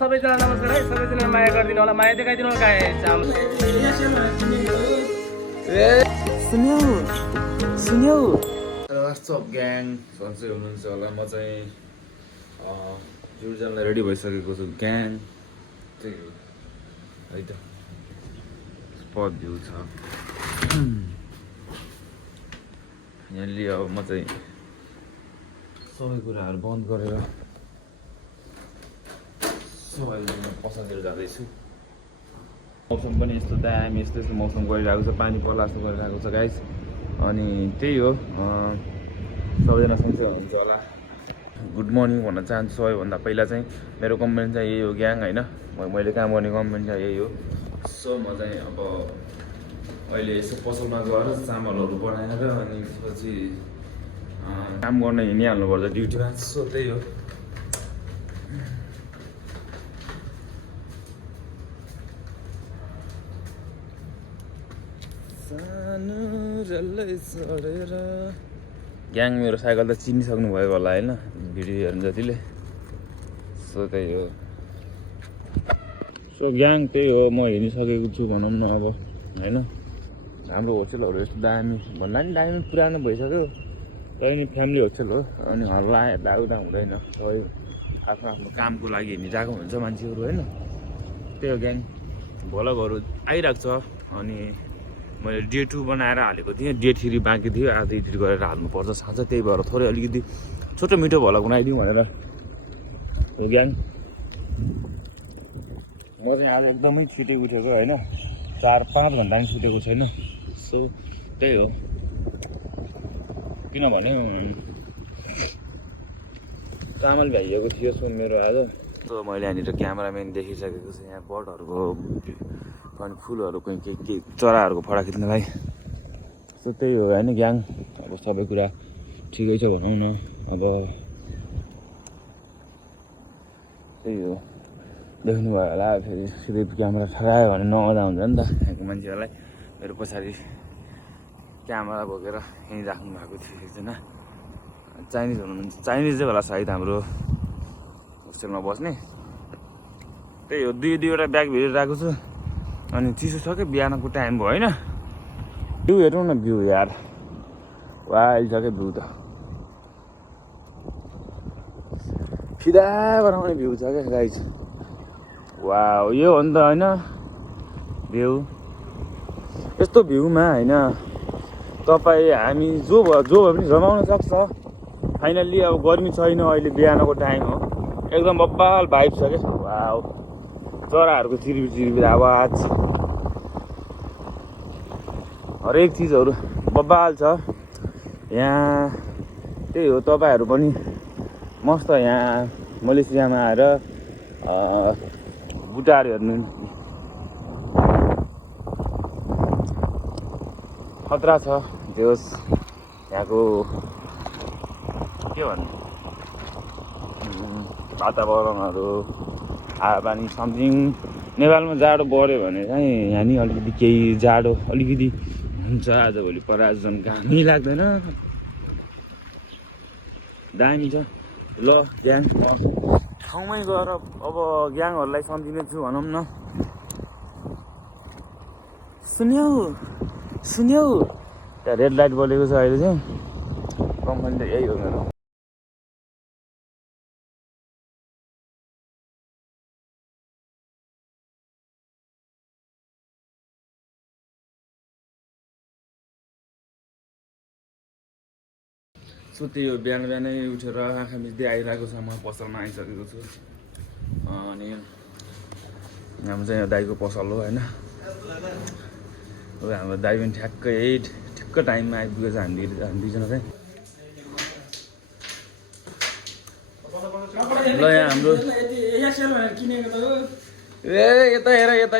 सबैजना नमस्कार है सबैजना माया गरिदिनु होला माया देखाइदिनु होला गाइस सुन्यौ What's up gang? सन्चै हुनुहुन्छ होला म चाहिँ जुर्जनलाई रेडी भइसकेको छु ग्याङ त्यही हो है त स्पट भ्यू छ यहाँले अब म चाहिँ सबै कुराहरू बन्द गरेर अहिले म पसलतिर जाँदैछु मौसम पनि यस्तो दामी यस्तो यस्तो मौसम गरिरहेको छ पानी पर्ला जस्तो गरिरहेको छ गाइस अनि त्यही हो सबैजना सन्चै हुनुहुन्छ होला गुड मर्निङ भन्न चाहन्छु सबैभन्दा पहिला चाहिँ मेरो कम्पनी चाहिँ यही हो ग्याङ होइन मैले काम गर्ने कम्पनी चाहिँ यही हो सो म चाहिँ अब अहिले यसो पसलमा गएर चामलहरू बनाएर अनि त्यसपछि काम गर्न हिँडिहाल्नुपर्छ ड्युटीमा सो त्यही हो ग्याङ मेरो साइकल त चिनिसक्नु भयो होला होइन भिडियो हेर्नु जतिले सो त्यही हो सो ग्याङ त्यही हो म हिँडिसकेको छु भनौँ न अब होइन हाम्रो होस्टेलहरू यस्तो दामी भन्दा नि दामी पुरानो भइसक्यो तै नि फ्यामिली होस्टेल हो अनि हल्ला यताउता हुँदैन सबै आफ्नो आफ्नो कामको लागि हिँडिरहेको हुन्छ मान्छेहरू होइन त्यही हो ग्याङ भ्लगहरू आइरहेको छ अनि मैले डे 2 बनाएर हालेको थिएँ डे 3 बाँकी थियो आज एडिट गरेर हाल्नुपर्छ साँझ त्यही भएर थोरै अलिकति छोटो मिठो भ्लग बनाइदिउँ भनेर हो ग्याङ म चाहिँ आज एकदमै छिटो उठेको होइन 4-5 घन्टा पनि छुटेको छैन सो त्यही हो किनभने चामल भ्याइएको थियो सो मेरो आज सो मैले यहाँनिर क्यामेराम्यान देखिसकेको छु यहाँ बर्डहरूको अनि फुलहरू के चराहरूको फडा खिच्नलाई सो त्यही हो होइन ग्याङ अब सबै कुरा ठिकै छ भनौँ न अब त्यही हो देख्नुभयो होला फेरि सिधै क्यामेरा ठरायो भने नआउँदा हुन्छ नि त यहाँको मान्छेहरूलाई मेरो पछाडि क्यामेरा बोकेर हिँडिराख्नु भएको थियो एकजना चाइनिज हुनुहुन्छ चाइनिजै होला सायद हाम्रो होस्टेलमा बस्ने त्यही हो दुईवटा ब्याग भिडिरहेको छु अनि चिसो छ कि बिहानको टाइम भयो होइन भ्यू हेरौँ न भ्यू यार वाइल्ड छ क्या भ्यू त फिदा बनाउने भ्यू छ क्या गाइस वा यो हो नि त होइन भ्यू यस्तो भ्यूमा होइन तपाईँ हामी जो भयो पनि रमाउन सक्छ फाइनल्ली अब गर्मी छैन अहिले बिहानको टाइम हो एकदम बब्बाल भाइब छ क्या वा चराहरूको चिरिबिर चिरिबिर आवाज हरेक चिजहरू बब्बाल छ यहाँ त्यही हो तपाईँहरू पनि मस्त यहाँ मलेसियामा आएर बुटाहरू हेर्नु खतरा छ त्यो यहाँको के भन्नु वातावरणहरू हावापानी समथिङ नेपालमा जाडो बढ्यो भने चाहिँ यहाँ नि अलिकति केही जाडो अलिकति हुन्छ आजभोलि पर आज झन् घामै लाग्दैन दामी छ ल ग्याङ ठाउँमै गएर अब ग्याङहरूलाई सम्झिने छु भनौँ न सुन्यौ त्यहाँ रेड लाइट बलेको छ अहिले चाहिँ कम्पनी त यही हो मेरो सो त्यही हो बिहानै उठेर आँखा मिच्दै आइरहेको छ म पसलमा आइसकेको छु अनि हाम्रो चाहिँ दाइको पसल हो होइन अब हाम्रो दाइ पनि ठ्याक्क टाइममा आइपुगेछ हामी दुईजना चाहिँ ल यहाँ हाम्रो ए यता हेर यता